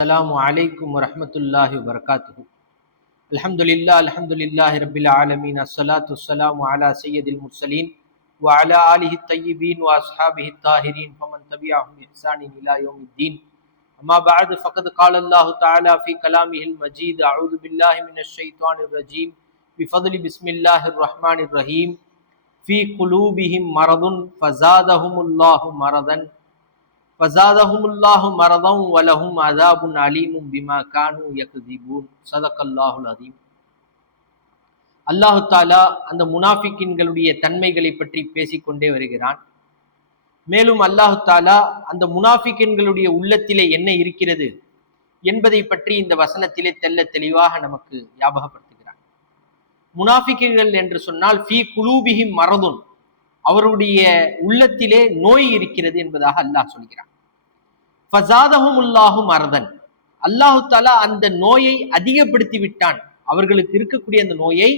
السلام عليكم ورحمة الله وبركاته. الحمد لله رب العالمين. الصلاة والسلام على سيد المرسلين وعلى آله الطيبين وأصحابه الطاهرين فمن تبعهم بإحسان إلى يوم الدين. أما بعد فقد قال الله تعالى في كلامه المجيد: أعوذ بالله من الشيطان الرجيم بفضل بسم الله الرحمن الرحيم. في قلوبهم مرض فزادهم الله مرضا وَلَهُمْ عَذَابٌ أَلِيمٌ بِمَا كَانُوا يَكْذِبُونَ. صدق الله العظيم. அல்லாஹு தாலா அந்த முனாஃபிக்கின்களுடைய தன்மைகளை பற்றி பேசிக்கொண்டே வருகிறான். மேலும் அல்லாஹு தாலா அந்த முனாஃபிக்கின்களுடைய உள்ளத்திலே என்ன இருக்கிறது என்பதை பற்றி இந்த வசனத்திலே தெல்ல தெளிவாக நமக்கு ஞாபகப்படுத்துகிறான். முனாஃபிக்குகள் என்று சொன்னால் ஃபீ குலூபிஹிம் மரதுன், அவருடைய உள்ளத்திலே நோய் இருக்கிறது என்பதாக அல்லாஹ் சொல்கிறான். ஃபஸாதஹுமுல்லாஹு மரதன், அல்லாஹு தஆலா அந்த நோயை அதிகப்படுத்தி விட்டான். அவர்களுக்கு இருக்கக்கூடிய அந்த நோயை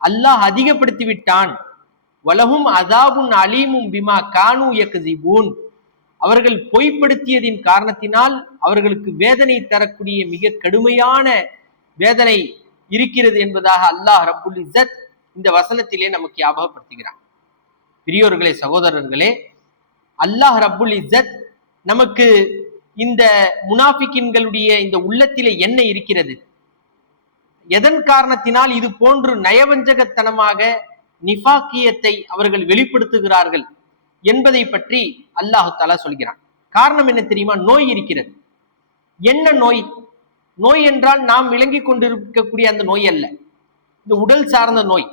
அல்லாஹ் அதிகப்படுத்தி விட்டான். வலஹும் அஸாபுன் அலீமும் பிமா கானூ யக்ஸிபூன், அவர்கள் பொய்ப்படுத்தியதின் காரணத்தினால் அவர்களுக்கு வேதனை தரக்கூடிய மிக கடுமையான வேதனை இருக்கிறது என்பதாக அல்லாஹ் ரப்புல் இஸ்ஸத் இந்த வசனத்திலே நமக்கு ஞாபகப்படுத்துகிறான். பெரியோர்களே, சகோதரர்களே, அல்லாஹ் ரப்புல் இஸ்ஸத் நமக்கு இந்த முனாஃபிக்கின்களுடைய இந்த உள்ளத்திலே என்ன இருக்கிறது, எதன் காரணத்தினால் இது போன்று நயவஞ்சகத்தனமாக நிஃபாக்கியத்தை அவர்கள் வெளிப்படுத்துகிறார்கள் என்பதை பற்றி அல்லாஹு தஆலா சொல்கிறான். காரணம் என்ன தெரியுமா? நோய் இருக்கிறது. என்ன நோய்? நோய் என்றால் நாம் விளங்கி கொண்டிருக்கக்கூடிய அந்த நோய் அல்ல, இந்த உடல் சார்ந்த நோய்.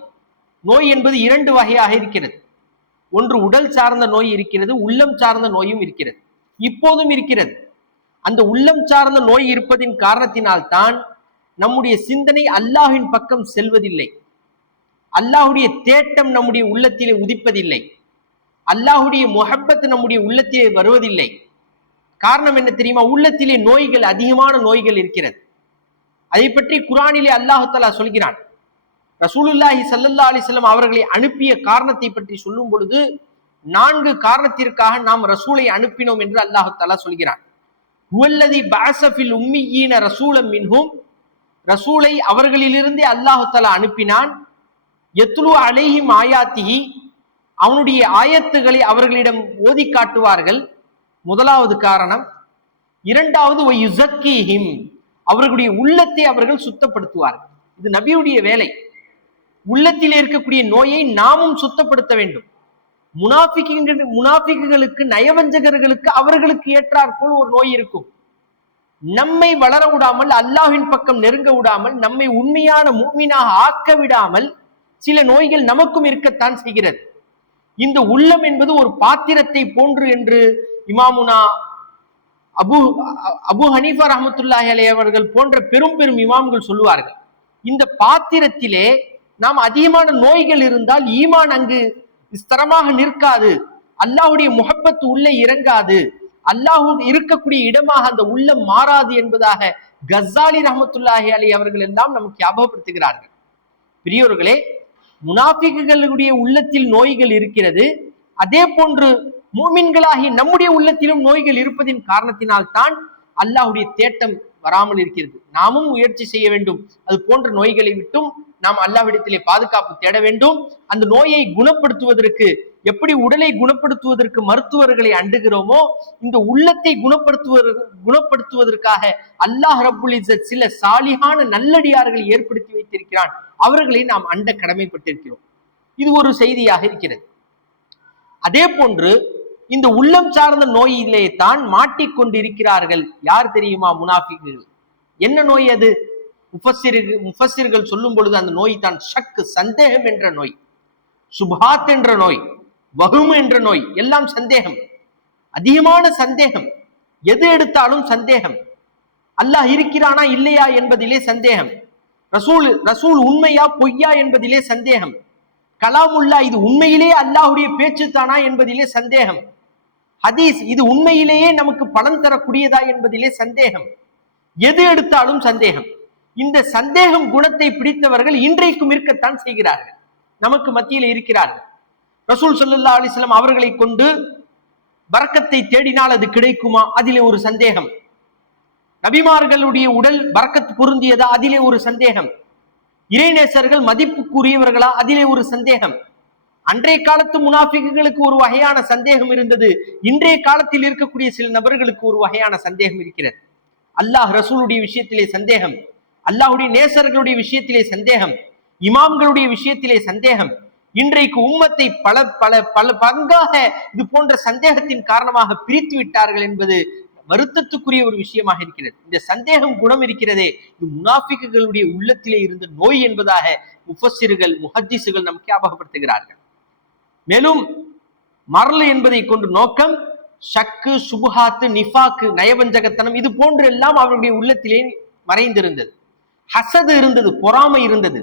நோய் என்பது இரண்டு வகையாக இருக்கிறது. ஒன்று உடல் சார்ந்த நோய் இருக்கிறது, உள்ளம் சார்ந்த நோயும் இருக்கிறது, இப்போதும் இருக்கிறது. அந்த உள்ளம் சார்ந்த நோய் இருப்பதின் காரணத்தினால்தான் நம்முடைய சிந்தனை அல்லாஹ்வின் பக்கம் செல்வதில்லை, அல்லாஹுடைய தேட்டம் நம்முடைய உள்ளத்திலே உதிப்பதில்லை, அல்லாஹுடைய முஹப்பத் நம்முடைய உள்ளத்திலே வருவதில்லை. காரணம் என்ன தெரியுமா? உள்ளத்திலே நோய்கள், அதிகமான நோய்கள் இருக்கிறது. அதை பற்றி குர்ஆனிலே அல்லாஹ் தஆலா சொல்கிறான். ரசூலுல்லாஹி ஸல்லல்லாஹு அலைஹி வஸல்லம் அவர்களை அனுப்பிய காரணத்தை பற்றி சொல்லும் பொழுது 4 காரணத்திற்காக நாம் ரசூலை அனுப்பினோம் என்று அல்லாஹ் தஆலா சொல்கிறான். ஹுவல்லதி பஅஸ ஃபில் உம்மீயீன ரசூலம் மின்ஹும், ரசூலை அவர்களிலிருந்தே அல்லாஹ் தஆலா அனுப்பினான். யத்லு அலைஹிம் ஆயாத்திஹி, அவனுடைய ஆயத்துகளை அவர்களிடம் ஓதி காட்டுவார்கள். முதலாவது காரணம். இரண்டாவது வயுஸக்கீஹிம், அவர்களுடைய உள்ளத்தை அவர்கள் சுத்தப்படுத்துவார்கள். இது நபியுடைய வேலை. உள்ளத்தில் இருக்கக்கூடிய நோயை நாமும் சுத்தப்படுத்த வேண்டும். முனாஃபிக்குகளுக்கு, நயவஞ்சகர்களுக்கு, அவர்களுக்கு ஏற்றாற்போல் ஒரு நோய் இருக்கும். நம்மை வளர விடாமல், அல்லாஹ்வின் பக்கம் நெருங்க விடாமல், நம்மை உண்மையான முஃமினாக ஆக்க விடாமல் சில நோய்கள் நமக்கும் இருக்கத்தான் செய்கிறது. இந்த உள்ளம் என்பது ஒரு பாத்திரத்தை போன்று என்று இமாமுனா அபு ஹனீஃபா ரஹ்மத்துல்லாஹி அலைஹி அவர்கள் போன்ற பெரும் பெரும் இமாம்கள் சொல்லுவார்கள், இந்த பாத்திரத்திலே நாம் அதிகமான நோய்கள் இருந்தால் ஈமான் அங்கு ஸ்திரமாக நிற்காது, அல்லாஹுடைய முஹப்பத் உள்ளே இறங்காது, அல்லாஹு இருக்கக்கூடிய இடமாக அந்த உள்ளம் மாறாது என்பதாக கஸ்ஸாலி ரஹ்மத்துல்லாஹி அலைஹி அவர்கள் எல்லாம் நமக்கு ஞாபகப்படுத்துகிறார்கள். பெரியோர்களே, முனாஃபிக்குகளுடைய உள்ளத்தில் நோய்கள் இருக்கிறது. அதே போன்று மூமின்களாகி நம்முடைய உள்ளத்திலும் நோய்கள் இருப்பதின் காரணத்தினால் தான் அல்லாஹுடைய தேட்டம் வராமல் இருக்கிறது. நாமும் முயற்சி செய்ய வேண்டும். அது போன்ற நோய்களை விட்டும் நாம் அல்லாஹ்விடத்திலே பாதுகாப்பு தேட வேண்டும். அந்த நோயை குணப்படுத்துவதற்கு, எப்படி உடலை குணப்படுத்துவதற்கு மருத்துவர்களை அண்டுகிறோமோ, இந்த உள்ளத்தை குணப்படுத்துவதற்காக அல்லாஹ் ரப்புல் இஸ்ஸத் சில சாலிஹான நல்லடியார்களை ஏற்படுத்தி வைத்திருக்கிறான். அவர்களை நாம் அண்ட கடமைப்பட்டிருக்கிறோம். இது ஒரு செய்தியாக இருக்கிறது. அதே போன்று இந்த உள்ளம் சார்ந்த நோயிலே தான் மாட்டிக்கொண்டிருக்கிறார்கள். யார் தெரியுமா? முனாஃபிக்குகள். என்ன நோய் அது? முஃபஸ்ஸிர்கள் சொல்லும் பொழுது அந்த நோய் தான் ஷக், சந்தேகம் என்ற நோய், சுபாத் என்ற நோய், வஹும் என்ற நோய். எல்லாம் சந்தேகம், அதிகமான சந்தேகம். எது எடுத்தாலும் சந்தேகம். அல்லாஹ் இருக்கிறானா இல்லையா என்பதிலே சந்தேகம். ரசூல் உண்மையா பொய்யா என்பதிலே சந்தேகம். கலாமுல்லா இது உண்மையிலே அல்லாஹுடைய பேச்சு தானா என்பதிலே சந்தேகம். ஹதீஸ் இது உண்மையிலேயே நமக்கு பலன் தரக்கூடியதா என்பதிலே சந்தேகம். எது எடுத்தாலும் சந்தேகம். இந்த சந்தேகம் குணத்தை பிடித்தவர்கள் இன்றைக்கும் இருக்கத்தான் செய்கிறார்கள், நமக்கு மத்தியில் இருக்கிறார்கள். ரசூல் ஸல்லல்லாஹு அலைஹி வஸல்லம் அவர்களை கொண்டு பரக்கத்தை தேடினால் அது கிடைக்குமா? அதிலே ஒரு சந்தேகம். நபிமார்களுடைய உடல் பரக்கத்து பொருந்தியதா, அதிலே ஒரு சந்தேகம். இறைநேசர்கள் மதிப்புக்குரியவர்களா, அதிலே ஒரு சந்தேகம். அன்றைய காலத்து முனாஃபிக்குகளுக்கு ஒரு வகையான சந்தேகம் இருந்தது. இன்றைய காலத்தில் இருக்கக்கூடிய சில நபர்களுக்கு ஒரு வகையான சந்தேகம் இருக்கிறது. அல்லாஹ் ரசூலுடைய விஷயத்திலே சந்தேகம், அல்லாஹுடைய நேசர்களுடைய விஷயத்திலே சந்தேகம், இமாம்களுடைய விஷயத்திலே சந்தேகம். இன்றைக்கு உம்மத்தை பல பல பல பங்காக இது போன்ற சந்தேகத்தின் காரணமாக பிரித்து விட்டார்கள் என்பது வருத்தத்துக்குரிய ஒரு விஷயமாக இருக்கிறது. இந்த சந்தேகம் குணம் இருக்கிறதே, இது முனாஃபிக்குகளுடைய உள்ளத்திலே இருந்த நோய் என்பதாக முஃபஸ்ஸிர்கள் முஹத்திஸுகள் நமக்கு ஞாபகப்படுத்துகிறார்கள். மேலும் மரல் என்பதை கொண்டு நோக்கம் ஷக்கு, சுபுஹாத்து, நிஃபாக்கு, நயவஞ்சகத்தனம், இது போன்று எல்லாம் அவருடைய உள்ளத்திலே மறைந்திருந்தது. ஹசது இருந்தது, பொறாமை இருந்தது.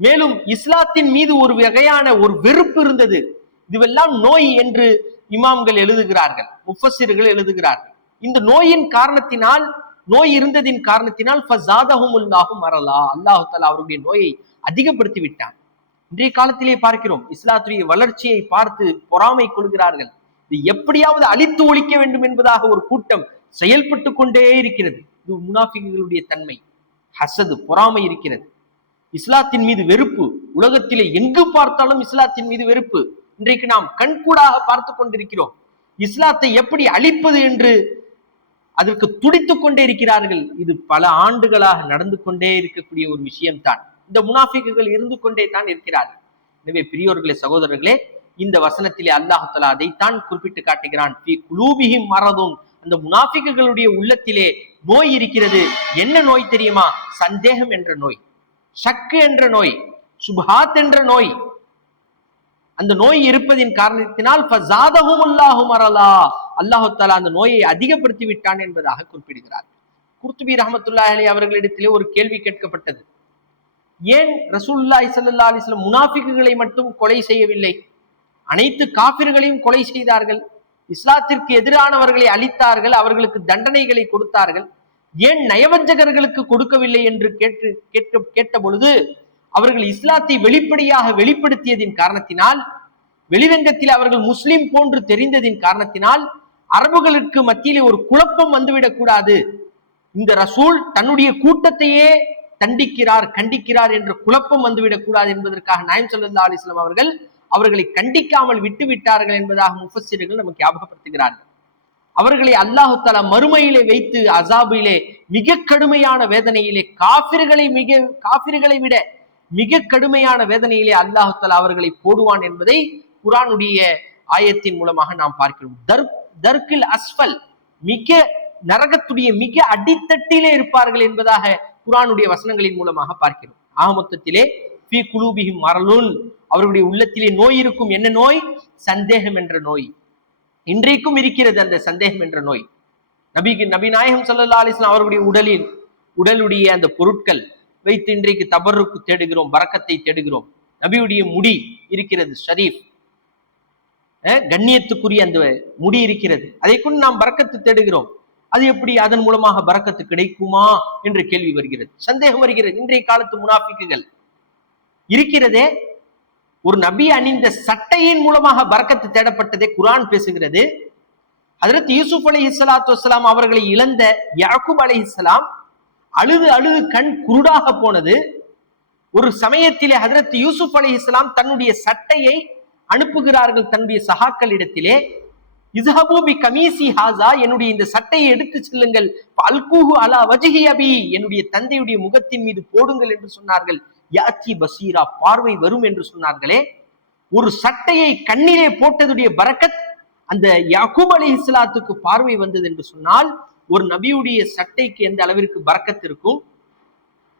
மேலும் இஸ்லாத்தின் மீது ஒரு வகையான ஒரு வெறுப்பு இருந்தது. இதுவெல்லாம் நோய் என்று இமாம்கள் எழுதுகிறார்கள், முஃபஸ்ஸிர்கள் எழுதுகிறார்கள். இந்த நோயின் காரணத்தினால், நோய் இருந்ததின் காரணத்தினால் ஃபஸாதஹுமுல்லாஹு மரலா, அல்லாஹ் தஆலா அவருடைய நோயை அதிகப்படுத்தி விட்டான். இன்றைய காலத்திலே பார்க்கிறோம், இஸ்லாத்துடைய வளர்ச்சியை பார்த்து பொறாமை கொள்கிறார்கள். இது எப்படியாவது அழித்து ஒழிக்க வேண்டும் என்பதாக ஒரு கூட்டம் செயல்பட்டு கொண்டே இருக்கிறது. இது முனாஃபிக்குகளுடைய தன்மை. ஹசது, பொறாமை இருக்கிறது. இஸ்லாத்தின் மீது வெறுப்பு, உலகத்திலே எங்கு பார்த்தாலும் இஸ்லாத்தின் மீது வெறுப்பு. இன்றைக்கு நாம் கண்கூடாக பார்த்து கொண்டிருக்கிறோம். இஸ்லாத்தை எப்படி அழிப்பது என்று அதற்கு துடித்துக் கொண்டே இருக்கிறார்கள். இது பல ஆண்டுகளாக நடந்து கொண்டே இருக்கக்கூடிய ஒரு விஷயம்தான். இந்த முனாஃபிக்குகள் இருந்து கொண்டே தான் இருக்கிறார்கள். எனவே பெரியோர்களே, சகோதரர்களே, இந்த வசனத்திலே அல்லாஹ் தஆலா அதைத்தான் குறிப்பிட்டு காட்டுகிறான். ஃபீ குலூபிஹிம் மரதுன், அந்த முனாஃபிக்குகளுடைய உள்ளத்திலே நோய் இருக்கிறது. என்ன நோய் தெரியுமா? சந்தேகம் என்ற நோய், ஷக்கு என்ற நோய், சுப்ஹாத் என்ற நோய். அந்த நோய் இருப்பதின் காரணத்தினால் ஃபஸாதஹுமுல்லாஹு மரலா, அல்லாஹ் தஆலா அந்த நோயை அதிகப்படுத்தி விட்டான் என்பதாக குறிப்பிடுகிறார். குர்துபி ரஹ்மத்துல்லாஹி அலைஹி அவர்களிடத்திலே ஒரு கேள்வி கேட்கப்பட்டது. ஏன் ரசூலுல்லாஹி ஸல்லல்லாஹு அலைஹி வஸல்லம் முனாஃபிக்குகளை மட்டும் கொலை செய்யவில்லை, அனைத்து காஃபிர்களையும் கொலை செய்தார்கள், இஸ்லாத்திற்கு எதிரானவர்களை அழித்தார்கள், அவர்களுக்கு தண்டனைகளை கொடுத்தார்கள், ஏன் நயவஞ்சகர்களுக்கு கொடுக்கவில்லை என்று கேட்ட பொழுது, அவர்கள் இஸ்லாத்தை வெளிப்படையாக வெளிப்படுத்தியதின் காரணத்தினால், வெளிரங்கத்தில் அவர்கள் முஸ்லிம் போன்று தெரிந்ததின் காரணத்தினால், அரபுகளுக்கு மத்தியிலே ஒரு குழப்பம் வந்துவிடக் கூடாது, இந்த ரசூல் தன்னுடைய கூட்டத்தையே தண்டிக்கிறார், கண்டிக்கிறார் என்ற குழப்பம் வந்துவிடக் கூடாது என்பதற்காக நாயகம் ஸல்லல்லாஹு அலைஹி வஸல்லம் அவர்களை கண்டிக்காமல் விட்டு விட்டார்கள் என்பதாக முஃபஸ்ஸிர்கள் நமக்கு ஞாபகப்படுத்துகிறார்கள். அவர்களை அல்லாஹ் தஆலா மறுமையிலே வைத்து அஸாபிலே மிக கடுமையான வேதனையிலே, காஃபிர்களை விட மிக கடுமையான வேதனையிலே அல்லாஹ் தஆலா அவர்களை போடுவான் என்பதை குர்ஆனுடைய ஆயத்தின் மூலமாக நாம் பார்க்கிறோம். தர்கில் அஸ்ஃபல், மிக நரகத்துடைய மிக அடித்தட்டிலே இருப்பார்கள் என்பதாக குர்ஆனுடைய வசனங்களின் மூலமாக பார்க்கிறோம். ஆக மொத்தத்திலே ஃபீ குலூபிஹிம் மரலுன், அவருடைய உள்ளத்திலே நோய் இருக்கும். என்ன நோய்? சந்தேகம் என்ற நோய். இன்றைக்கும் இருக்கிறது அந்த சந்தேகம் என்ற நோய். நபி நாயகம் ஸல்லல்லாஹு அலைஹி வஸல்லம் அவருடைய உடலுடைய அந்த பொருட்கள் வைத்து இன்றைக்கு தபருக்கு தேடுகிறோம், பரக்கத்தை தேடுகிறோம். நபியுடைய முடி இருக்கிறது, ஷரீஃப், கண்ணியத்துக்குரிய அந்த முடி இருக்கிறது, அதை கொண்டு நாம் பரக்கத்து தேடுகிறோம். அது எப்படி அதன் மூலமாக பரக்கத்து கிடைக்குமா என்ற கேள்வி வருகிறது, சந்தேகம் வருகிறது. இன்றைய காலத்து முனாஃபிக்குகள் இருக்கிறதே, ஒரு நபி அணிந்த சட்டையின் மூலமாக பரக்கத்து தேடப்பட்டதை குர்ஆன் பேசுகிறது. ஹஜ்ரத் யூசுப் அலைஹிஸ்ஸலாத்து வஸ்ஸலாம் அவர்களை இழந்த யாக்கூப் அலைஹிஸ்ஸலாம் அழுது கண் குருடாக போனது. ஒரு சமயத்திலே ஹஜ்ரத் யூசுப் அலைஹிஸ்ஸலாம் தன்னுடைய சட்டையை அனுப்புகிறார்கள் தன்னுடைய சகாக்களிடத்திலே. இஸ்ஹபூ பி கமீசி ஹாஸா, என்னுடைய இந்த சட்டையை எடுத்து செல்லுங்கள், அல்கூஹு அலா வஜ்ஹி அபி, என்னுடைய தந்தையுடைய முகத்தின் மீது போடுங்கள் என்று சொன்னார்கள். யாத்தி பசீரா, பார்வை வரும் என்று சொன்னார்களே. ஒரு சட்டையை கண்ணிலே போட்டதுடைய பரக்கத் அந்த யாக்கூப் அலைஹிஸ்ஸலாத்துக்கு பார்வை வந்தது என்று சொன்னால், ஒரு நபியுடைய சட்டைக்கு எந்த அளவிற்கு பரக்கத் இருக்கும்?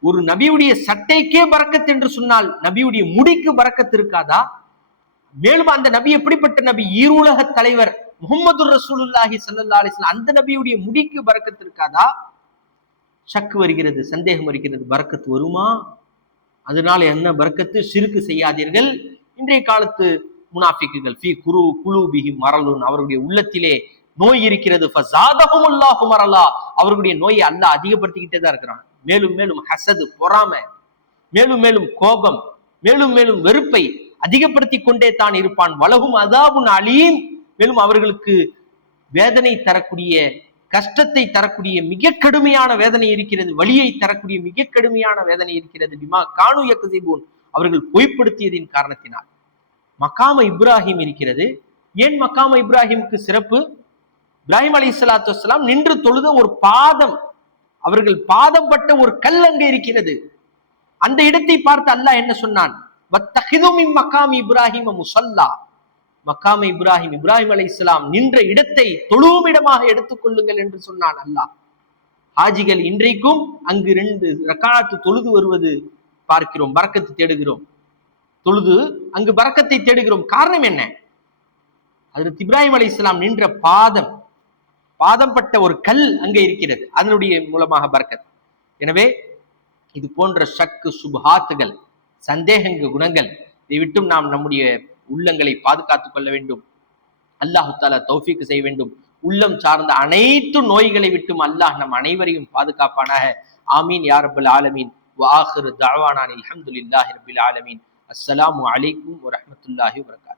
ஒரு நபியுடைய சட்டைக்கே பரக்கத் என்று சொன்னால் நபியுடைய முடிக்கு பரக்கத் இருக்காதா? மேலும் அந்த நபி எப்படிப்பட்ட நபி? ஈருலக தலைவர் முஹம்மது ரசூலுல்லாஹி ஸல்லல்லாஹு அலைஹி வஸல்லம், அந்த நபியுடைய முடிக்கு பரக்கத் இருக்காதா? ஷக்கு வருகிறது, சந்தேகம் வருகிறது, பரக்கத் வருமா? அதனால என்ன பரக்கத்து? ஷிர்க் செய்யாதீர்கள். இன்றைய காலத்து முனாஃபிக்குகள் ஃபீ குலூபிஹிம் மரலுன், அவருடைய உள்ளத்திலே நோய் இருக்கிறது. ஃபஸாதஹுமுல்லாஹு மரலா, அவர்களுடைய நோயை அல்லாஹ் அதிகப்படுத்திக்கிட்டே தான் இருக்கிறான். மேலும் மேலும் ஹசது, பொறாமை, மேலும் மேலும் கோபம், மேலும் மேலும் வெறுப்பை அதிகப்படுத்தி கொண்டே தான் இருப்பான். வலஹும் அஸாபுன் அலீம், மேலும் அவர்களுக்கு வேதனை தரக்கூடிய கஷ்டத்தை தரக்கூடிய மிக கடுமையான வேதனை இருக்கிறது, வலியை தரக்கூடிய மிக கடுமையான வேதனை இருக்கிறது. பிமா கானு யக்ஸிபூன், அவர்கள் பொய்ப்படுத்தியதின் காரணத்தினால். மகாம இப்ராஹிம் இருக்கிறது. ஏன் மகாம இப்ராஹிமுக்கு சிறப்பு? இப்ராஹிம் அலைஹிஸ்ஸலாத்து வஸ்ஸலாம் நின்று தொழுத ஒரு பாதம், அவர்கள் பாதம் பட்ட ஒரு கல் அங்கே இருக்கிறது. அந்த இடத்தை பார்த்து அல்லாஹ் என்ன சொன்னான்? வத்தஹிது மின் மகாமி இப்ராஹிம முஸல்லா, மக்காம இப்ராஹிம், இப்ராஹிம் அலைஹிஸ்ஸலாம் நின்ற இடத்தை தொழுவும் இடமாக எடுத்துக் கொள்ளுங்கள் என்று சொன்னான் அல்லாஹ். ஹாஜிகள் இன்றைக்கும் அங்கு 2 ரக்காத்து தொழுது வருவது பார்க்கிறோம், பரக்கத்து தேடுகிறோம். தொழுது அங்கு பரக்கத்தை தேடுகிறோம். காரணம் என்ன? ஹஜ்ரத் இப்ராஹிம் அலைஹிஸ்ஸலாம் நின்ற பாதம் பட்ட ஒரு கல் அங்கே இருக்கிறது, அதனுடைய மூலமாக பரக்கத். எனவே இது போன்ற ஷக்கு சுபஹாத்துகள், சந்தேகங்கள், குணங்கள், இதை விட்டும் நாம் நம்முடைய உள்ளங்களை பாதுகாத்துக் கொள்ள வேண்டும். அல்லாஹு தஆலா தௌஃபீக் செய்ய வேண்டும். உள்ளம் சார்ந்த அனைத்து நோய்களை விட்டும் அல்லாஹ் நம் அனைவரையும் பாதுகாப்பானாக. ஆமீன் யா ரப்பல் ஆலமீன். வ ஆகிரு தஅவானா அல்ஹம்துலில்லாஹி ரப்பில் ஆலமீன். அஸ்ஸலாமு அலைக்கும் வ ரஹ்மத்துல்லாஹி வ பரகாத்துஹு.